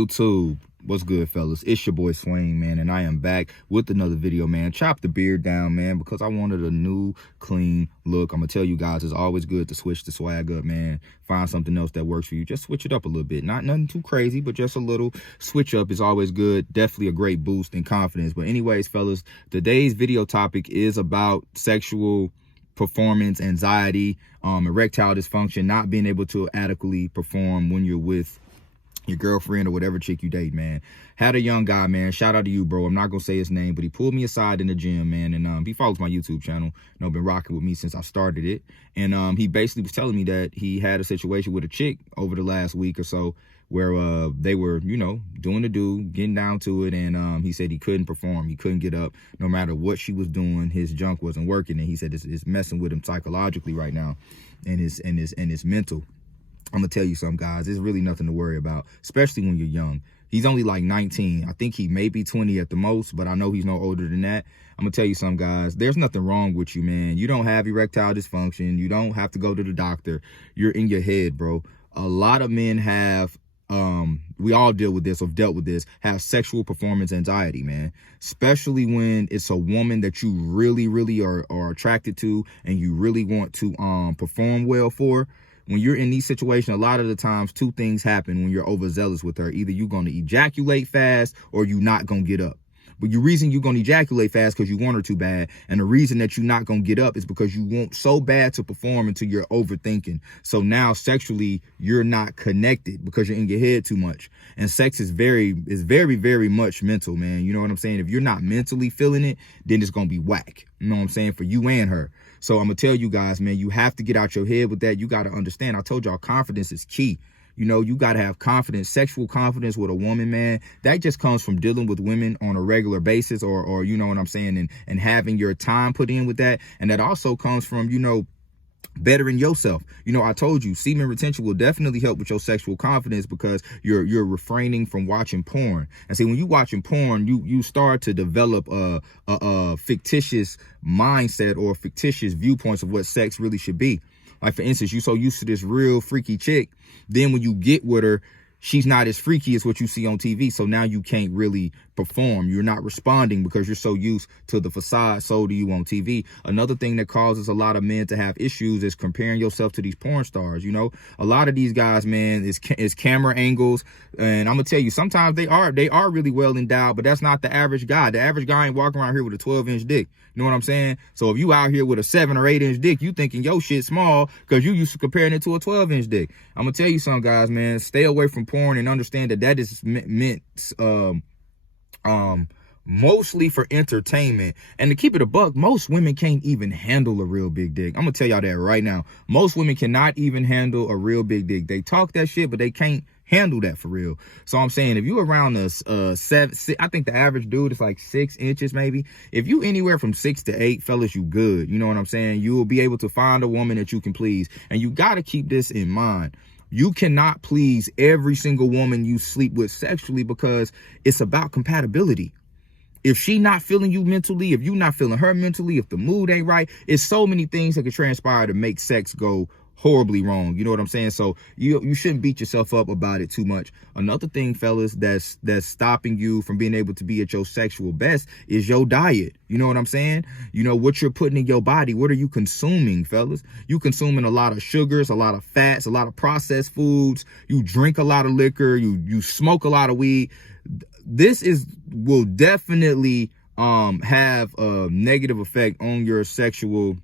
YouTube, what's good, fellas? It's your boy Swain, man, and I am back with another video, man. Chop the beard down, man, because I wanted a new, clean look. I'm gonna tell you guys, it's always good to switch the swag up, man. Find something else that works for you. Just switch it up a little bit. Not nothing too crazy, but just a little switch up is always good. Definitely a great boost in confidence. But anyways, fellas, today's video topic is about sexual performance anxiety, erectile dysfunction, not being able to adequately perform when you're with your girlfriend or whatever chick you date, man. Had a young guy, man. Shout out to you, bro. I'm not gonna say his name, but he pulled me aside in the gym, man, and he follows my YouTube channel. You know, been rocking with me since I started it. And he basically was telling me that he had a situation with a chick over the last week or so where they were, you know, doing the do, getting down to it, and he said he couldn't perform. He couldn't get up no matter what she was doing. His junk wasn't working, and he said it's messing with him psychologically right now, and his mental. I'm gonna tell you something, guys. There's really nothing to worry about, especially when you're young. He's only like 19. I think he may be 20 at the most, but I know he's no older than that. I'm gonna tell you something, guys. There's nothing wrong with you, man. You don't have erectile dysfunction. You don't have to go to the doctor. You're in your head, bro. A lot of men have, we all deal with this or dealt with this, have sexual performance anxiety, man. Especially when it's a woman that you really are attracted to and you really want to perform well for. When you're in these situations, a lot of the times, two things happen when you're overzealous with her. Either you're going to ejaculate fast or you're not going to get up. But the reason you're going to ejaculate fast because you want her too bad. And the reason that you're not going to get up is because you want so bad to perform until you're overthinking. So now sexually, you're not connected because you're in your head too much. And sex is very much mental, man. You know what I'm saying? If you're not mentally feeling it, then it's going to be whack. You know what I'm saying? For you and her. So I'm going to tell you guys, man, you have to get out your head with that. You got to understand. I told y'all confidence is key. You know, you got to have confidence, sexual confidence with a woman, man. That just comes from dealing with women on a regular basis or you know what I'm saying, and having your time put in with that. And that also comes from, you know, bettering yourself. You know, I told you semen retention will definitely help with your sexual confidence because you're refraining from watching porn. And see, when you watching porn, you start to develop a fictitious mindset or fictitious viewpoints of what sex really should be. Like, for instance, you so used to this real freaky chick, then when you get with her, she's not as freaky as what you see on TV. So now you can't really perform. You're not responding because you're so used to the facade sold to you on TV. Another thing that causes a lot of men to have issues is comparing yourself to these porn stars. You know, a lot of these guys, man, is camera angles. And I'm gonna tell you, sometimes they are really well endowed, but that's not the average guy. The average guy ain't walking around here with a 12-inch dick. You know what I'm saying? So if you out here with a 7 or 8-inch dick, you thinking your shit small because you used to comparing it to a 12-inch dick. I'm gonna tell you something, guys, man. Stay away from porn and understand that is meant mostly for entertainment. And to keep it a buck, most women can't even handle a real big dick. I'm gonna tell y'all that right now. Most women cannot even handle a real big dick. They talk that shit, but they can't handle that for real. So I'm saying, if you around the 7, I think the average dude is like 6 inches maybe. If you anywhere from 6 to 8, fellas, you good. You know what I'm saying? You will be able to find a woman that you can please. And you got to keep this in mind. You cannot please every single woman you sleep with sexually because it's about compatibility. If she not feeling you mentally, if you not feeling her mentally, if the mood ain't right, it's so many things that could transpire to make sex go horribly wrong. You know what I'm saying? So you shouldn't beat yourself up about it too much. Another thing, fellas, that's stopping you from being able to be at your sexual best is your diet. You know what I'm saying? You know, what you're putting in your body. What are you consuming, fellas? You consuming a lot of sugars, a lot of fats, a lot of processed foods. You drink a lot of liquor. You smoke a lot of weed. This will definitely have a negative effect on your sexual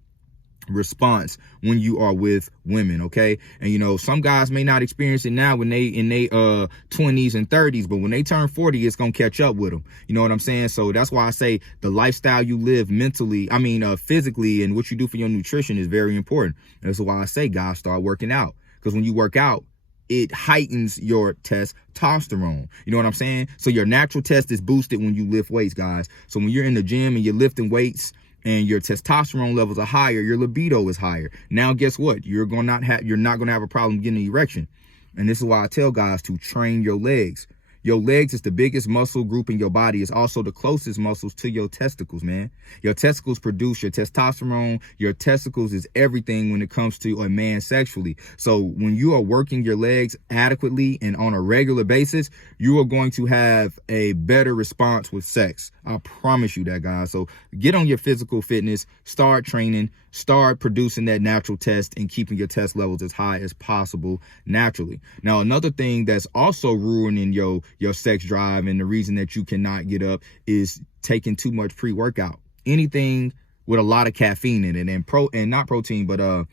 response when you are with women, okay? And you know, some guys may not experience it now when they in their 20s and 30s, but when they turn 40, it's gonna catch up with them. You know what I'm saying? So that's why I say the lifestyle you live mentally, physically, and what you do for your nutrition is very important. That's why I say guys start working out, because when you work out, it heightens your testosterone. You know what I'm saying? So your natural test is boosted when you lift weights, guys. So when you're in the gym and you're lifting weights and your testosterone levels are higher, your libido is higher. Now, guess what? You're not gonna have a problem getting an erection. And this is why I tell guys to train your legs. Your legs is the biggest muscle group in your body. It's also the closest muscles to your testicles, man. Your testicles produce your testosterone. Your testicles is everything when it comes to a man sexually. So when you are working your legs adequately and on a regular basis, you are going to have a better response with sex. I promise you that, guys. So get on your physical fitness, start training, start producing that natural test and keeping your test levels as high as possible naturally. Now, another thing that's also ruining your sex drive and the reason that you cannot get up is taking too much pre-workout. Anything with a lot of caffeine in it, and not protein, but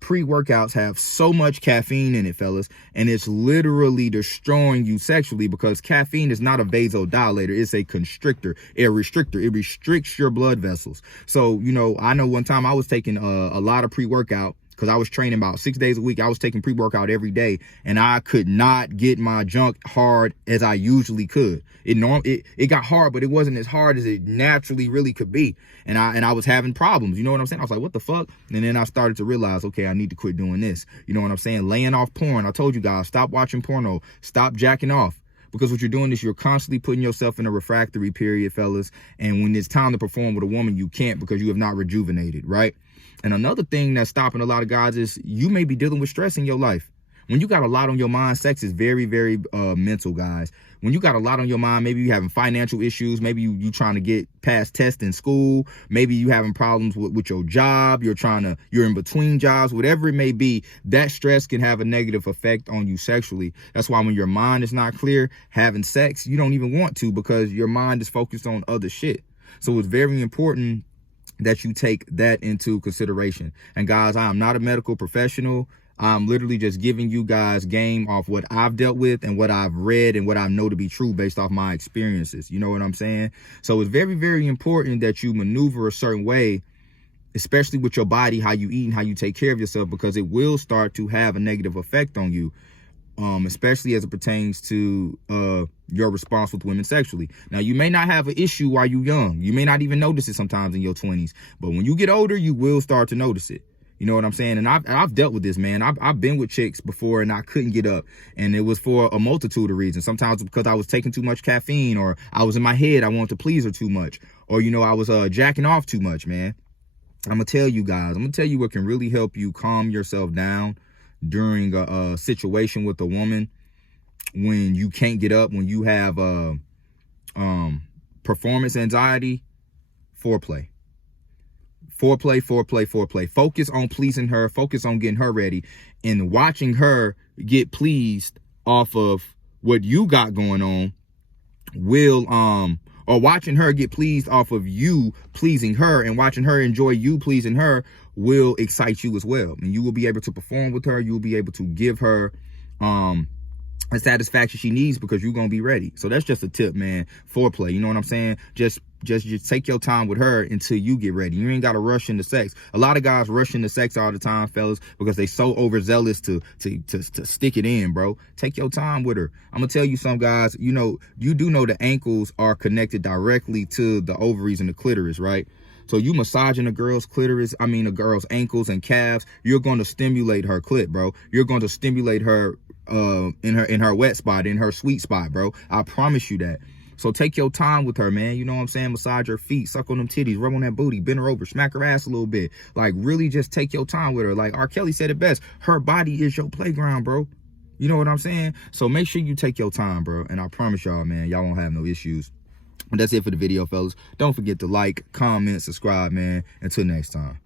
pre-workouts have so much caffeine in it, fellas, and it's literally destroying you sexually because caffeine is not a vasodilator. It's a constrictor, a restrictor. It restricts your blood vessels. So, you know, I know one time I was taking a lot of pre-workout because I was training about 6 days a week. I was taking pre-workout every day, and I could not get my junk hard as I usually could. It got hard, but it wasn't as hard as it naturally really could be. And I was having problems. You know what I'm saying? I was like, what the fuck? And then I started to realize, okay, I need to quit doing this. You know what I'm saying? Laying off porn. I told you guys, stop watching porno. Stop jacking off. Because what you're doing is you're constantly putting yourself in a refractory period, fellas. And when it's time to perform with a woman, you can't because you have not rejuvenated, right? And another thing that's stopping a lot of guys is you may be dealing with stress in your life. When you got a lot on your mind, sex is very, very mental, guys. When you got a lot on your mind, maybe you having financial issues, maybe you trying to get past tests in school, maybe you having problems with your job, you're in between jobs, whatever it may be, that stress can have a negative effect on you sexually. That's why when your mind is not clear, having sex, you don't even want to because your mind is focused on other shit. So it's very important that you take that into consideration. And guys, I am not a medical professional. I'm literally just giving you guys game off what I've dealt with and what I've read and what I know to be true based off my experiences. You know what I'm saying? So it's very, very important that you maneuver a certain way, especially with your body, how you eat and how you take care of yourself, because it will start to have a negative effect on you. Especially as it pertains to your response with women sexually. Now, you may not have an issue while you're young. You may not even notice it sometimes in your 20s. But when you get older, you will start to notice it. You know what I'm saying? And I've dealt with this, man. I've been with chicks before and I couldn't get up. And it was for a multitude of reasons. Sometimes because I was taking too much caffeine, or I was in my head, I wanted to please her too much. Or, you know, I was jacking off too much, man. I'm going to tell you guys, I'm going to tell you what can really help you calm yourself down during a situation with a woman when you can't get up, when you have performance anxiety. Foreplay. Focus on pleasing her, focus on getting her ready, and watching her get pleased off of what you got going on will or watching her get pleased off of you pleasing her, and watching her enjoy you pleasing her will excite you as well. And you will be able to perform with her. You will be able to give her the satisfaction she needs because you're going to be ready. So that's just a tip, man. Foreplay. You know what I'm saying? Just take your time with her until you get ready. You ain't got to rush into sex. A lot of guys rush into sex all the time, fellas, because they so overzealous to stick it in, bro. Take your time with her. I'm going to tell you some guys, you know, you do know the ankles are connected directly to the ovaries and the clitoris, right? So you massaging a girl's clitoris, a girl's ankles and calves, you're going to stimulate her clit, bro. You're going to stimulate her in her wet spot, in her sweet spot, bro. I promise you that. So take your time with her, man. You know what I'm saying? Massage her feet, suck on them titties, rub on that booty, bend her over, smack her ass a little bit. Like, really just take your time with her. Like R. Kelly said it best, her body is your playground, bro. You know what I'm saying? So make sure you take your time, bro. And I promise y'all, man, y'all won't have no issues. But that's it for the video, fellas. Don't forget to like, comment, subscribe, man. Until next time.